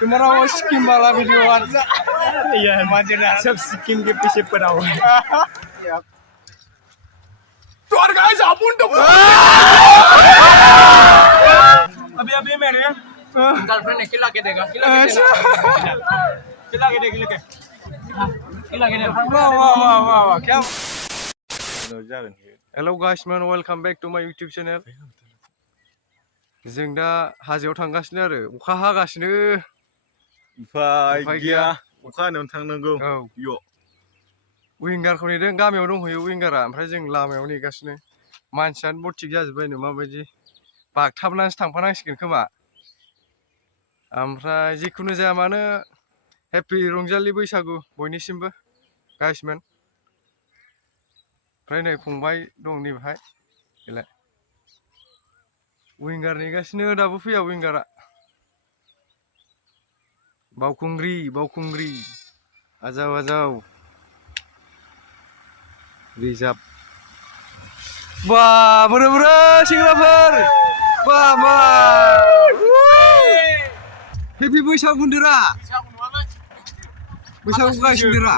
तुम्हारा वो स्कीम वाला वीडियो आता ये मजेदार सब सिक्किम के पीछे पड़ा हुआ है तो और गाइस अपुन तो अभी मेरे गर्लफ्रेंड ने खिला के देगा खिला के दे वाह वाह वाह वाह क्या hello guys man welcome back to my YouTube channel जों दा हाजोआव थांगासिनो आरो अखा हागासिनो उफाय गैया अखा हानायावनो थांनांगौ औ यो विंगारखौ नेदों गामियाव दंहैयो विंगारा ओमफ्राय जों लामायाव नेगासिनो मानसियानो बथिक जाजोब्बायनो माबायदि बागथाबनानैसो थांफानांसिगोन खोमा ओमफ्राय जिखुनु जाया मानो हेपि रंजालि बैसागु बयनिसिमबो गाइसमोन ओमफ्राय नै फंबाय दं नैबेहाय बेलाय विंगार नेगासिनो दाबो फैया विंगारा बावखुंग्रि आजाव रिजार्भ बा बोरै सेंग्राफोर बा हेपि बैसागु होनदोरा बैसागु गायसनदोरा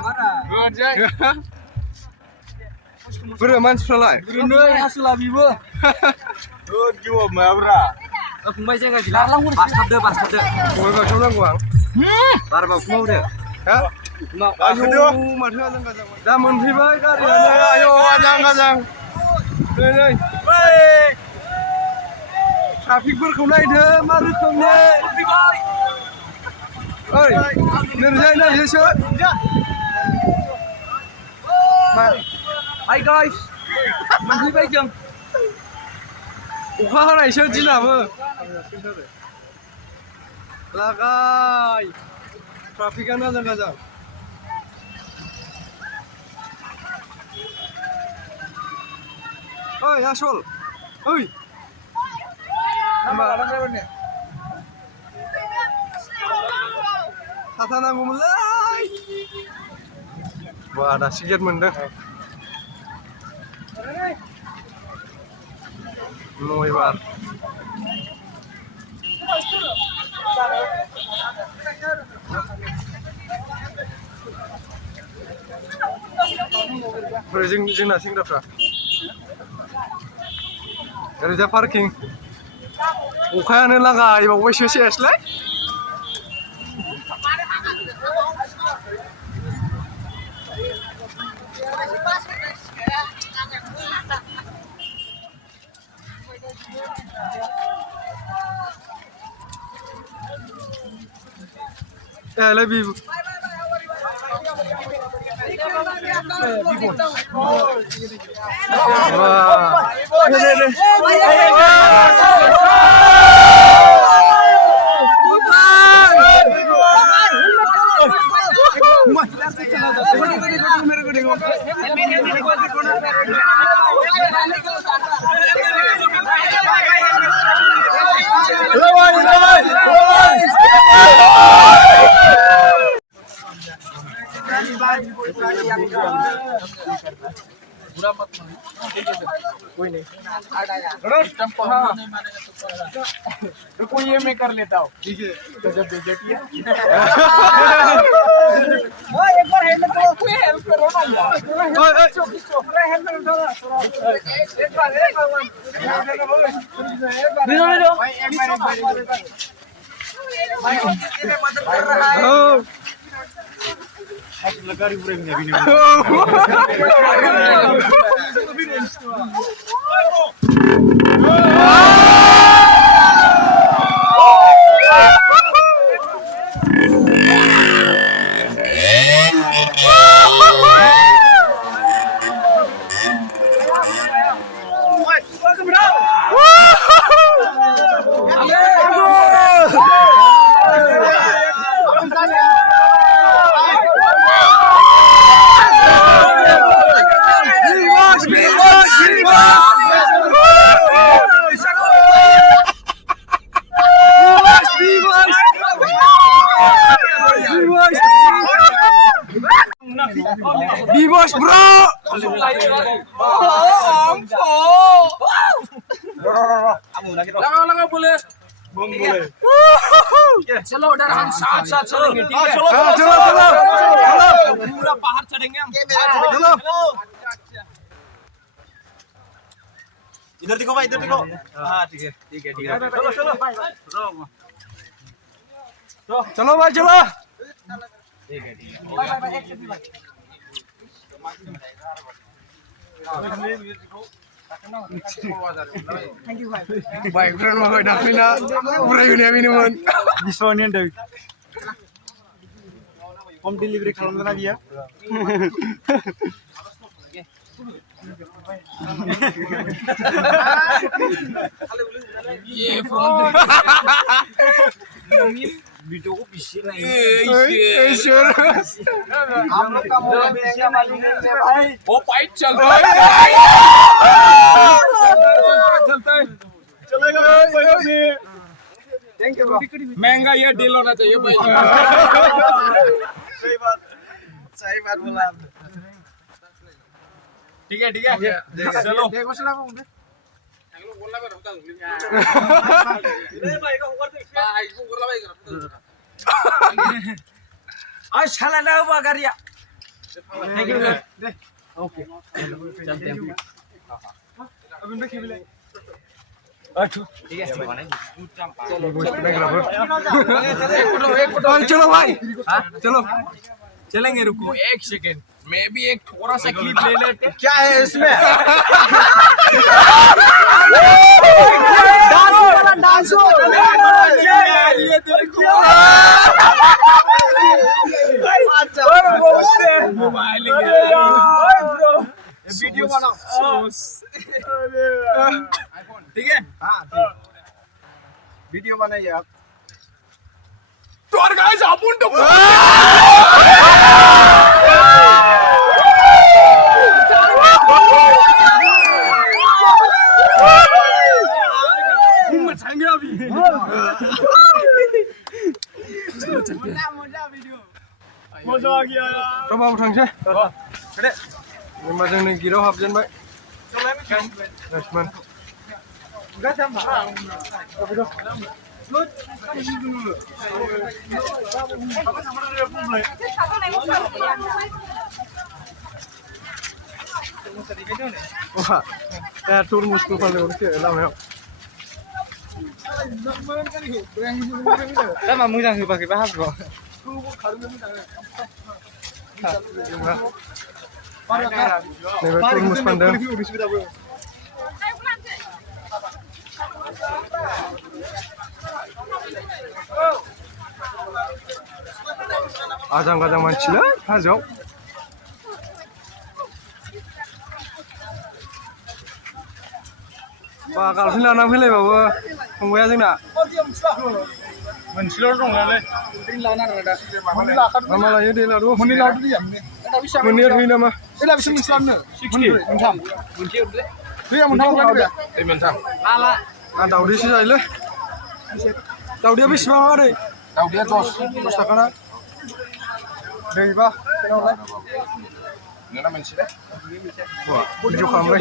बोरै मानसिफ्रालाय हासुला बिबो गिवा माब्रा फंबाय जायगा गैला बासथाबदो फंबाय गावसाव नांगौ आं बारबाव मावदो हा आयौ माथो आजां गाजां दा मोनफैबाय गारियानो आयौ आजां गाजां नै ट्राफिकफोरखौ नायदो मा रोखोमनि ओइ नोरजाय नायसो हाय गाइस मोनफैबाय जों अखा हानायसो दिनाबो लागाय ट्राफिकानो आजां गाजां ओइ आसल ओइ साथा नांगौमोनलै बा दासो गेट मोनदों नयबार ओमफ्राय जोंना सेंग्राफ्रा ओरैजा पार्किं अखायानो लागायबावबायसो सेसलाय Hello, Bibu. कोई नहीं रुको ये मैं कर लेता हूँ ठीक है तो जब बेइज्जती है एक बार हेल्प करो कोई हेल्प करो ना यार थोड़ा हेल्प करो थोड़ा एक बार भाई एक बार भाई मदद कर रहा है लगा रही पूरे में अभी Bibos bro. Langaw boleh. चलो उधर हम साथ साथ चलेंगे ठीक है हाँ चलो चलो चलो पूरा पहाड़ चढ़ेंगे हम चलो इधर देखो भाई इधर देखो हाँ ठीक है चलो चलो चलो भाई चलो baik friend mau daklina urai ini aminuman Biswanin deh home delivery खालामगोन ना बियो ये फ्रॉम वीडियो को पीछे नहीं Sure. हम लोग का मोबाइल महंगा मालूम है भाई वो फाइट चल रहा है चलता है चलेगा थैंक यू महंगा ये डील होना चाहिए भाई सही बात बोला आपने ठीक है चलो देखो चला आज चला ना हुआ गाड़िया ओके चलते हैं चलो भाई चलो चलेंगे रुको एक सेकंड मैं भी एक थोड़ा सा क्लिप ले लेते क्या है इसमें डांस ये देखो मोबाइल वीडियो बनाओ ठीक है वीडियो बनाइए आप तो और गाइस अपन तो मजा आ गया यार Coba mau tangse. Ini macam ni kira habjan baik. Rasman. Wah, ya turun musuh paling orang lama ya. Kan mau jangan pakai bahas kok. Nih turun musuh pandang. Ajang-ajang mancila, hajau. Bakal sih lanang pilih bawa penggoya sih nak. मोनसेल' दं नालाय Nama lainnya dia lalu. मोननैलाव दैया Menir ini nama. एला बिसोर मोनसेलावनो 60 मोनथाम दैया मोनथाम लादो दै मोनथाम Ah, Daudi sih saya. Daudi habis semua deh. दावदैया 10 Takana. Deh bah. नोंना मोनसे दे Wah, video kamera.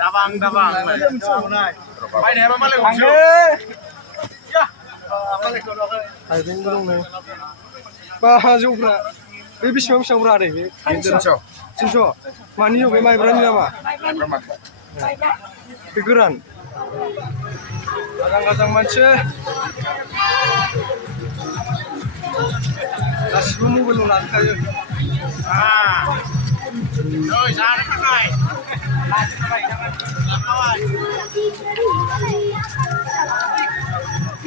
दाबां बायनायाबा मालाय हमसै Ayo dong nih. Bah, jumpa. Ini bisa berapa deh? 300 Cinco. Mani juga main berani nama. Figuran. Kadang-kadang manca. Kasih mu belum lantai. Rồi ra đấy các này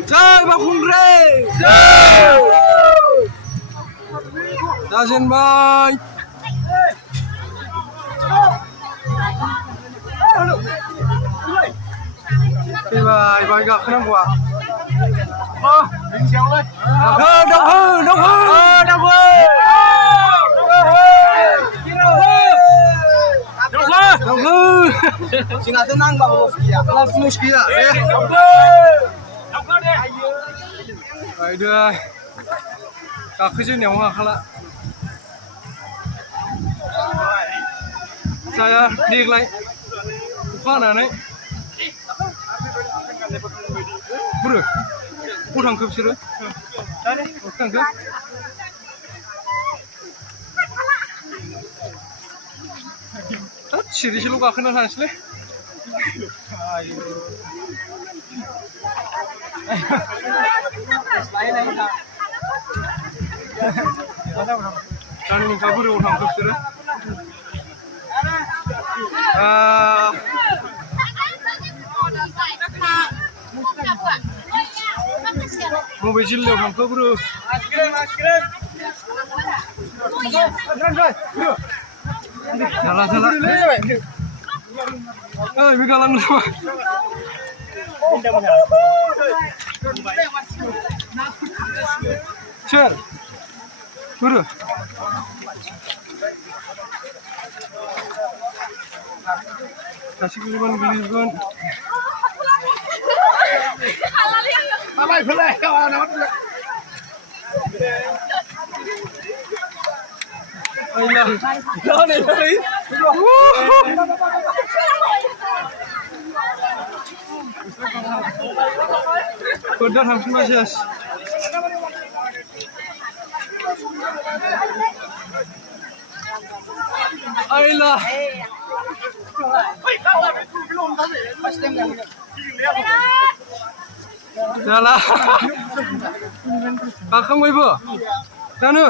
Jal Bang Hungre. Jasin bay. Bay gặp cái năm quả. Mình chéo ơi Đông hư. Đông hư. Sing tenang bang Langsung sekia. Baik deh. Kaki sih nyawa nggak kalah. Saya diiklai. Mana nih? Bro. थांखो बिसोरो थांखो सिरिसेल' गाखोना थांसैलै दानि मोनखा बोरियाव थांखो बिसोरो बबे जिल्लायाव थांखो ब्रो जाला जाला ओइ बे गालांनो नामा सोर बोरो गासै गोलैगोन Apa boleh kawan nama Ayolah. Jangan lari. Udah hampir masuk. Ayolah. Jalan. Kakak mau ibu? Kanu?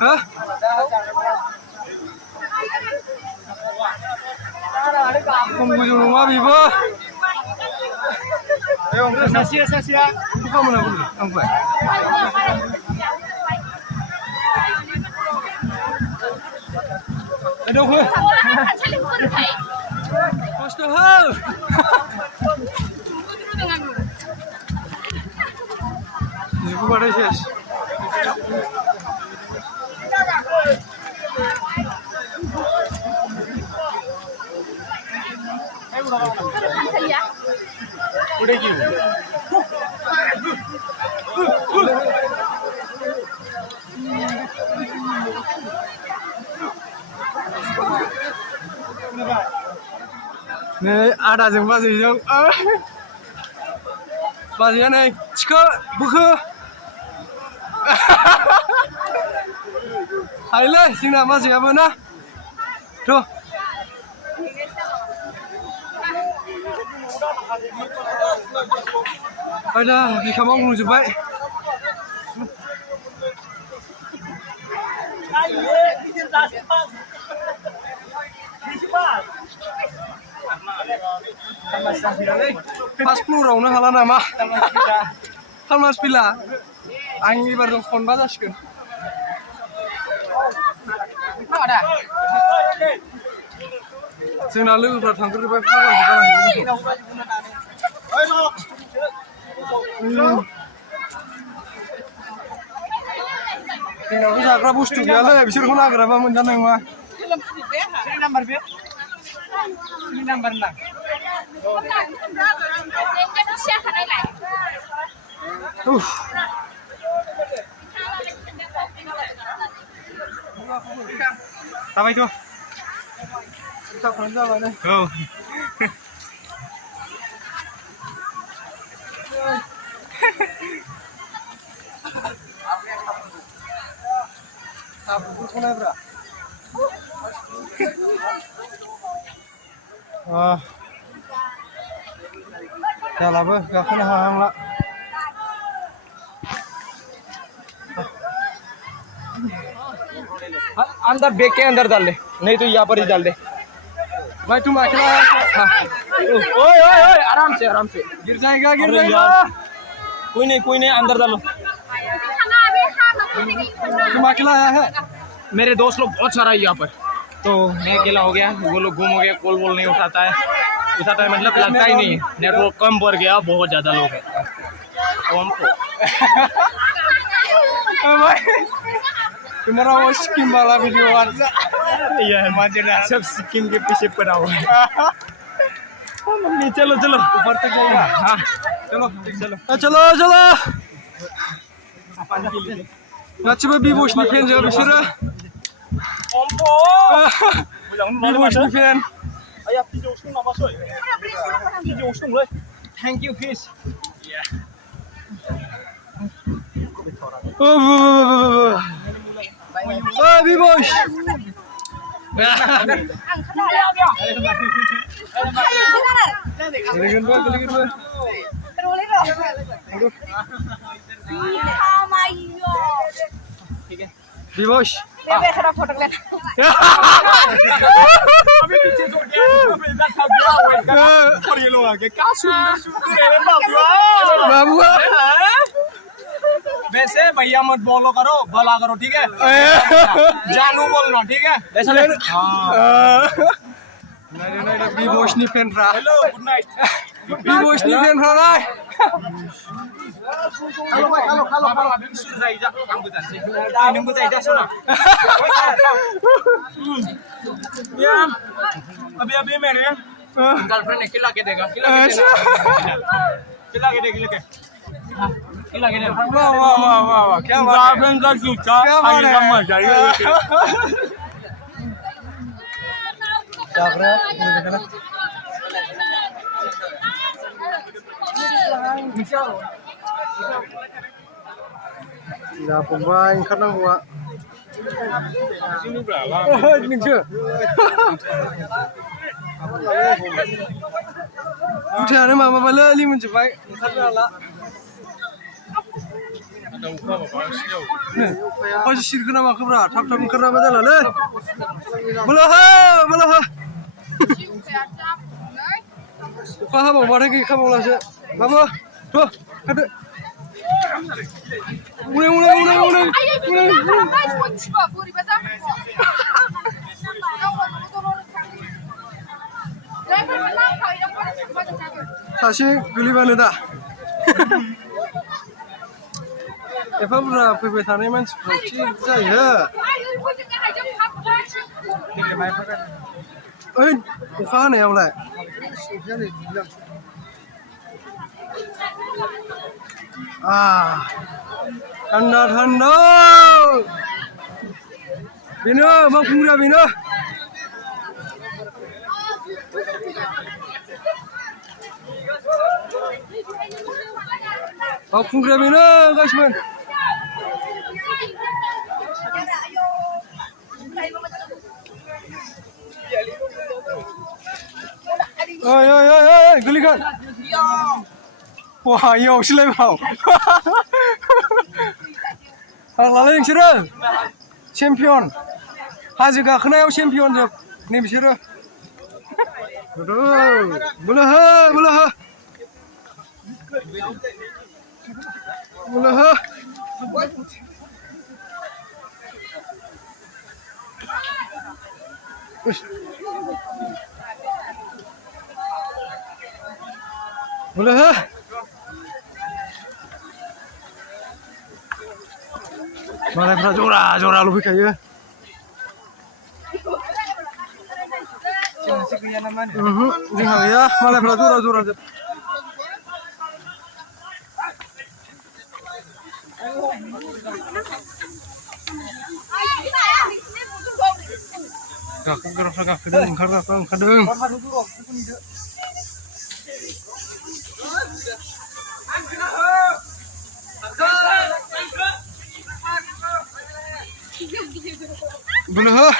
Hah? Tunggu dulu mah ibu. Ayo, sasia. Buka mana dulu? Angkat. Aduh, gue. Astagfirullah. Ibu pada ses. Udah gitu. Nih ada jengpa sih jeng. Masih nih, cika buku. Ayolah, sini masih apa nah? Tuh. Ada di kamar menjumpai. Pas pluralnya halah nama. Kalmas pila. Angin baru kon badaskan. Saya lalu bertanggur di bawah tinggal bisa kerabus tuh ya lo ya bisa kena keraba menjana yang mah. Sini nomor berapa? Sini nomor 6. Apa itu? Kita pernah mana? Oh. Apa pun mana bra? Jalan apa? Gak kena hang lah. अंदर bag के अंदर डाल दे नहीं तो यहाँ पर ही डाल दे भाई तुम अकेला ओए ओए ओए आराम से गिर जाएगा कोई नहीं अंदर डालो तुम अकेला आया है मेरे दोस्त लोग बहुत सारा है यहाँ पर तो मैं अकेला हो गया वो लोग गुम हो गया कॉल नहीं उठाता है मतलब लगता ही नहीं नेटवर्क कम बढ़ गया बहुत ज्यादा लोग है अब हमको तुम्हारा वो सिक्किम वाला वीडियो आता है सब सिक्किम के पीछे पड़ा हुआ है मम्मी चलो ऊपर तक जाएगा हाँ चलो गासिबो बिबसनि फेन जों बिसोरो बिबसनि फेन थैंक यू फिश Bibos. Kalian Bang. Bibos. Photo लेना अभी पीछे छोड़ दिया बेटा खा गया और ये लोग आगे क्या सुंदर सुंदर बाबू वैसे भैया मत बोलो करो भला करो ठीक है जानू बोलना ठीक है ऐसा ले नहीं Bibos ni fan ra. Hello good night Bibos ni fan ra đây. kalau abang suruh saya kamu tadi nunggu saya sana ya अभी मेरे गर्लफ्रेंड ने खिला के देगा खिला के वाह क्या बात है का जूता क्या बात है मजा क्या कर रहा है Tidak pembaik karena gua. sini berapa Ini je. Udah ni mama bala li menjemai karena lah. Kau sih kena makan berat, tap kena macam lah le. Belah. Kau apa buat lagi kamu lah se. Mama, tu, ada. Mulai. Sashi guli mana dah? Apa pula pergi sana man seperti saya. Bukan ya mulai. Thanda. Bino, bang pura Bino. Bang pura Bino, guys man. Oi, gulikan. Wah, yo selai mau. Ang lalu yang sira. Champion. Haji gakhnayaw champion job. Ni bisira. Aduh, bolah. Bolah. Malah pernah jora lebih kaya. Ya, malah pernah jora. Gak kedeng. Belah.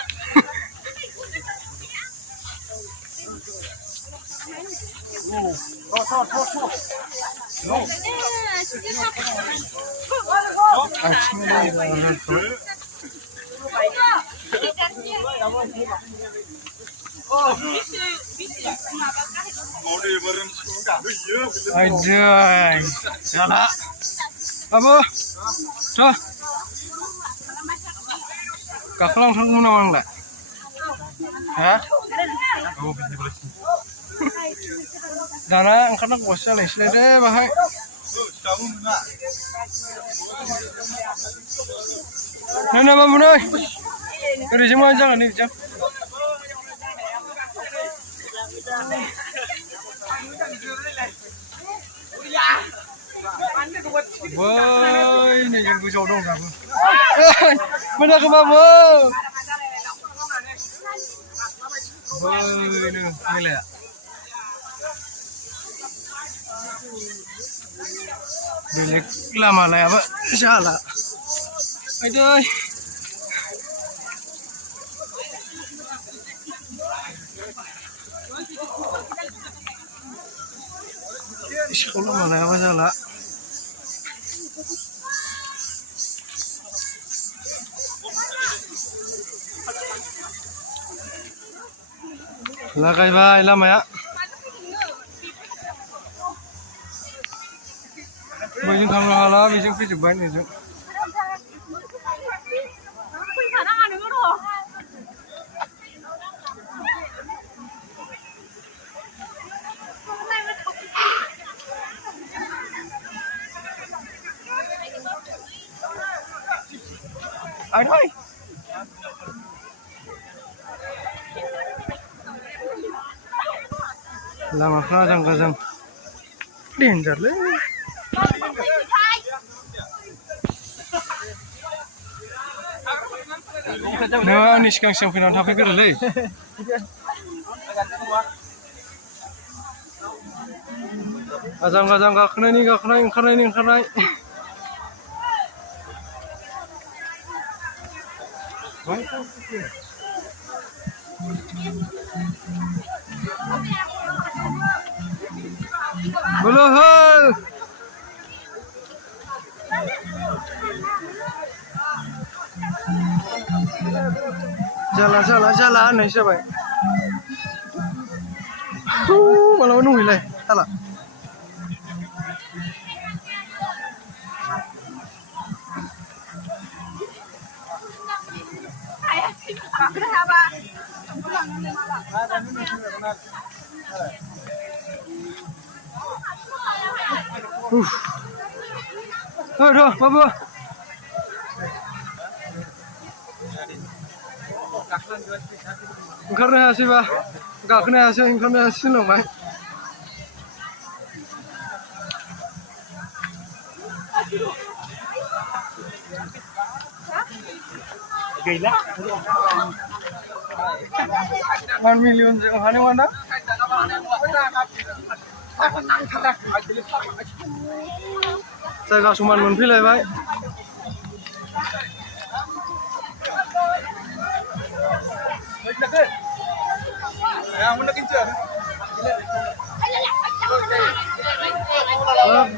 Ajay. Salah. Apa? Tuh. Kakak langsung menawang lah. Hah? Oh, bisa boleh. Dana karena kuasa nih, deh bahai. Nana mamu nih. Kerja semua jangan nih jam. Boy, ini yang gue jodoh kamu. Mana ke mama? Boy, ini lah. बेलेग लामा लायाबा जाला आयदै इसोरखौ लामा लायाबा जाला लागायबाय लामाया बैजों थांनो हाला बेजों फैजोब्बाय नैजों आयदै लामाफ्रा आजां गाजां डेन्जारलै नों आंनि सिगां सिगां फैनानै थाफैग्रोलै आजां गाजां गाखोनायनि गाखोनाय ओंखारनायनि ओंखारनाय बोलो हो जाला जाला जाला होननायसो जाबाय मालाबा दंहैलाय हाला Aduh, Babu. Oंखारनो हायासैबा गाखोनो हायासै ओंखारनो हायासै होनलांबाय गैला 1 मिलियन जों हानाय नङा ना जायगा समान मोनफैलायबाय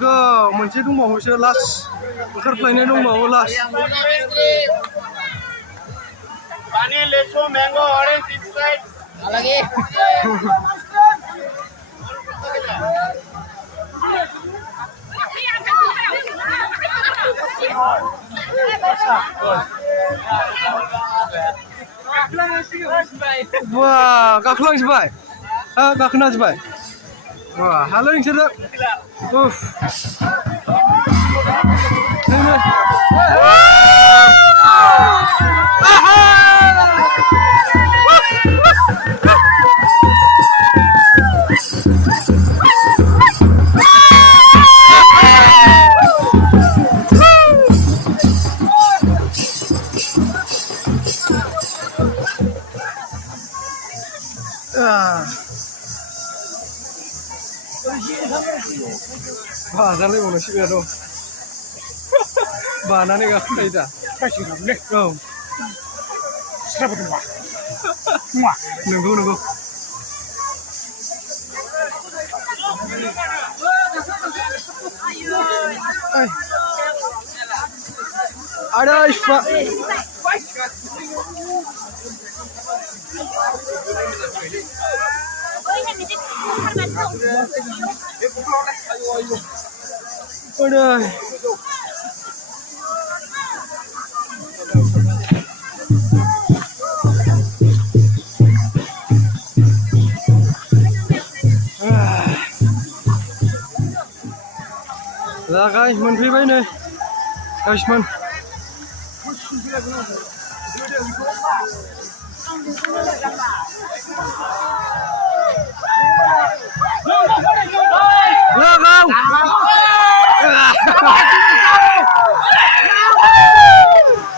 Go मोनसे दंबावोसो लास्ट ओंखारफ्लायनाय दंबावो लास्ट पानी लेसो मैंगो ऑरेंज स्प्राइट अलगे Wah, गाखोलांजोबबाय गाखोना जोबबाय wah हालो नोंसोरो बाजारलाय बावनांसिगोन र' बानानै गाखोखायो दा औ नंगौ नंगौ ada ispa Udah. Lah guys, मोनफैबाय नै गाइसमोन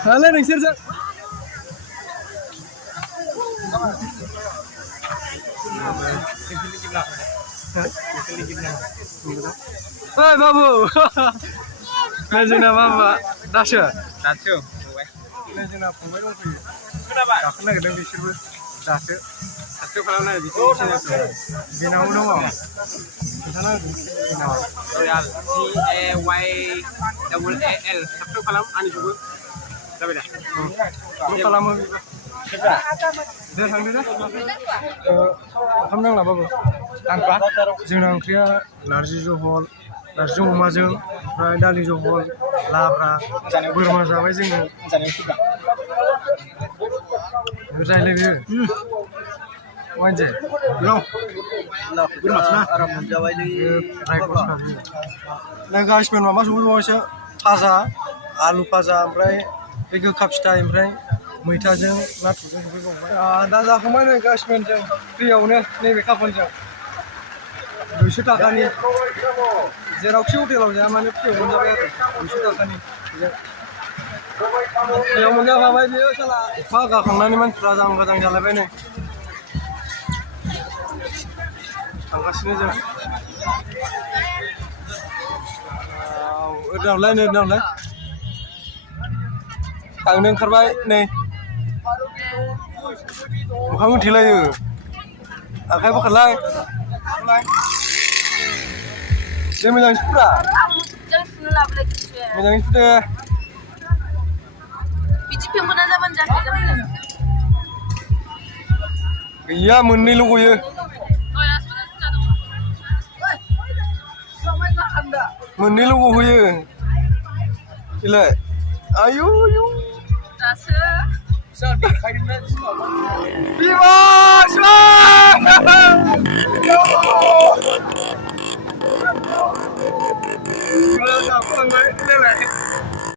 Halo nोंसोरजों Hei Babu नै जोंना माबा दासो दासो नै जोंना फंबाय दंफैयो खोनाबाय गाखोनो नागिरदों बिसोरबो दासो साबस्क्राइब खालामनाय बिसोरनि चेनेलखौ बेनावबो दङ खोन्थाना होदो बेनाव रयाल CAYAAL साबस्क्राइब खालाम आंनिखौबो जाबाय दा मा खालामो दे थांदो दे ओंखाम नांलाबाबो आंबा जोंना ओंख्रिया नारजि जहल नारजि अमाजों ओमफ्राय दालि जहल लाब्रा बोरमा जाबाय जोङो रायलायदो वाइनजे आराम मोनजाबायलै नों गासिबो माबा संबावबायसो फाजा आलु फाजा ओमफ्राय बे गोखा फिथाइ ओमफ्राय मैथाजों नाथुरजों संफैबावबाय दा जाखांबाय नै गासिबो जों फ्रियावनो नैबे खाफालजों 200 थाखानि जेरावखि हटेलाव जाया माने फ्रियाव मोनजाबाय आरो 200 थाखानि फ्रियाव मोनजाखाबाय बेयो साला अखा गाखांनानै मानसिफ्रा आजां गाजां जालायबाय नै थांगासिनो जों ओरैनावलाय थांनो ओंखारबाय नै मोखां उनथिलायो आखाइ बोखारलाय दे मोजां सुफ्रा मोजाङै सुदे गैया मोननैल' गयो मोननैल' गहोयो इलाय आयु बिमास जाफुलांबाय